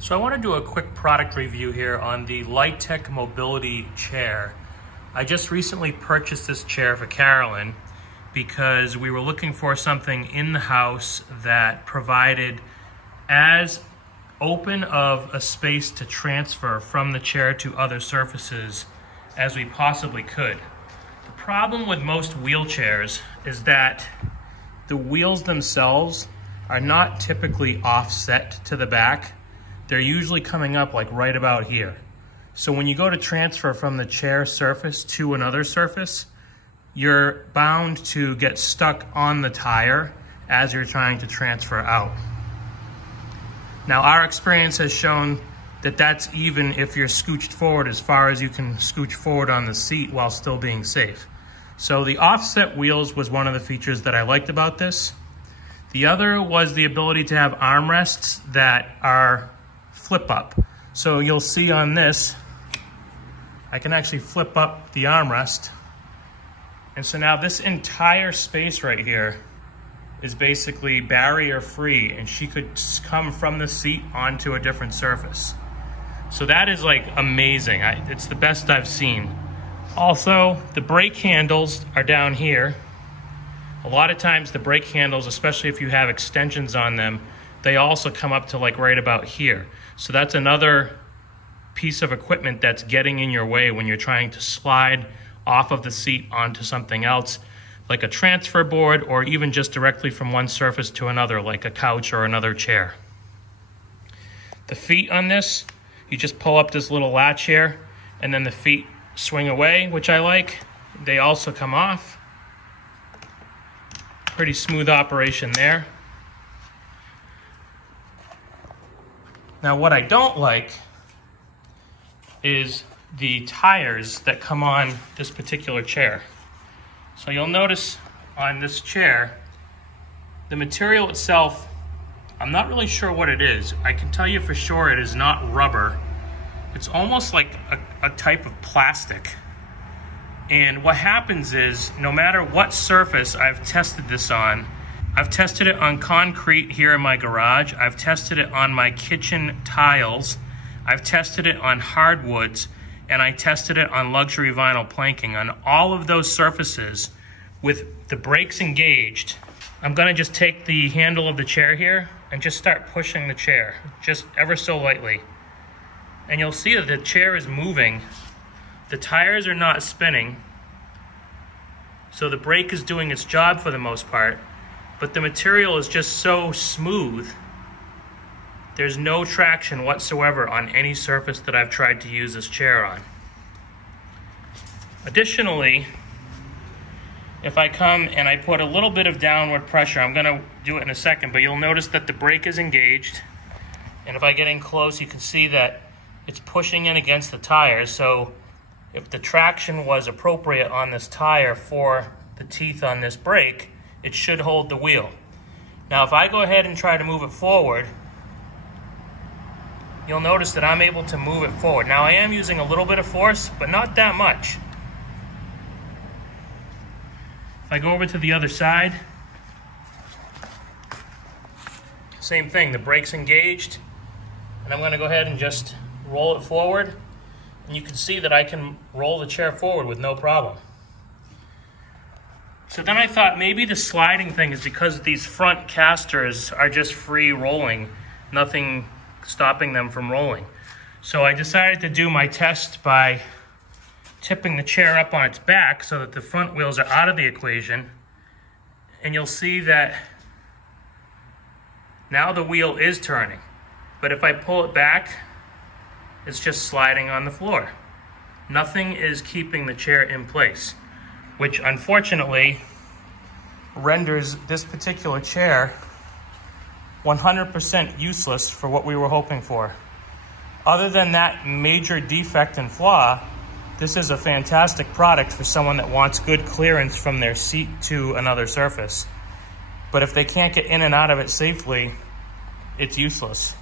So I want to do a quick product review here on the LighTECH mobility chair. I just recently purchased this chair for Carolyn because we were looking for something in the house that provided as open of a space to transfer from the chair to other surfaces as we possibly could. The problem with most wheelchairs is that the wheels themselves are not typically offset to the back. They're usually coming up like right about here. So when you go to transfer from the chair surface to another surface, you're bound to get stuck on the tire as you're trying to transfer out. Now, our experience has shown that that's even if you're scooched forward as far as you can scooch forward on the seat while still being safe. So the offset wheels was one of the features that I liked about this. The other was the ability to have armrests that are flip up. So you'll see on this, I can actually flip up the armrest. And so now this entire space right here is basically barrier free, and she could come from the seat onto a different surface. So that is like amazing. It's the best I've seen. Also, the brake handles are down here. A lot of times the brake handles, especially if you have extensions on them, they also come up to like right about here. So that's another piece of equipment that's getting in your way when you're trying to slide off of the seat onto something else, like a transfer board, or even just directly from one surface to another, like a couch or another chair. The feet on this, you just pull up this little latch here, and then the feet swing away, which I like. They also come off. Pretty smooth operation there. Now, what I don't like is the tires that come on this particular chair. So you'll notice on this chair, the material itself, I'm not really sure what it is. I can tell you for sure it is not rubber. It's almost like a type of plastic. And what happens is, no matter what surface I've tested this on, I've tested it on concrete here in my garage, I've tested it on my kitchen tiles, I've tested it on hardwoods, and I tested it on luxury vinyl planking. On all of those surfaces, with the brakes engaged, I'm gonna just take the handle of the chair here and just start pushing the chair, just ever so lightly. And you'll see that the chair is moving. The tires are not spinning. So the brake is doing its job for the most part, but the material is just so smooth. There's no traction whatsoever on any surface that I've tried to use this chair on. Additionally, if I come and I put a little bit of downward pressure, I'm gonna do it in a second, but you'll notice that the brake is engaged. And if I get in close, you can see that it's pushing in against the tires. So if the traction was appropriate on this tire for the teeth on this brake, it should hold the wheel. Now, if I go ahead and try to move it forward, you'll notice that I'm able to move it forward. Now, I am using a little bit of force, but not that much. If I go over to the other side, same thing, the brake's engaged, and I'm gonna go ahead and just roll it forward, and you can see that I can roll the chair forward with no problem. So then I thought maybe the sliding thing is because these front casters are just free rolling, nothing stopping them from rolling. So I decided to do my test by tipping the chair up on its back so that the front wheels are out of the equation, and you'll see that now the wheel is turning, but if I pull it back, it's just sliding on the floor. Nothing is keeping the chair in place, which unfortunately renders this particular chair 100% useless for what we were hoping for. Other than that major defect and flaw, this is a fantastic product for someone that wants good clearance from their seat to another surface. But if they can't get in and out of it safely, it's useless.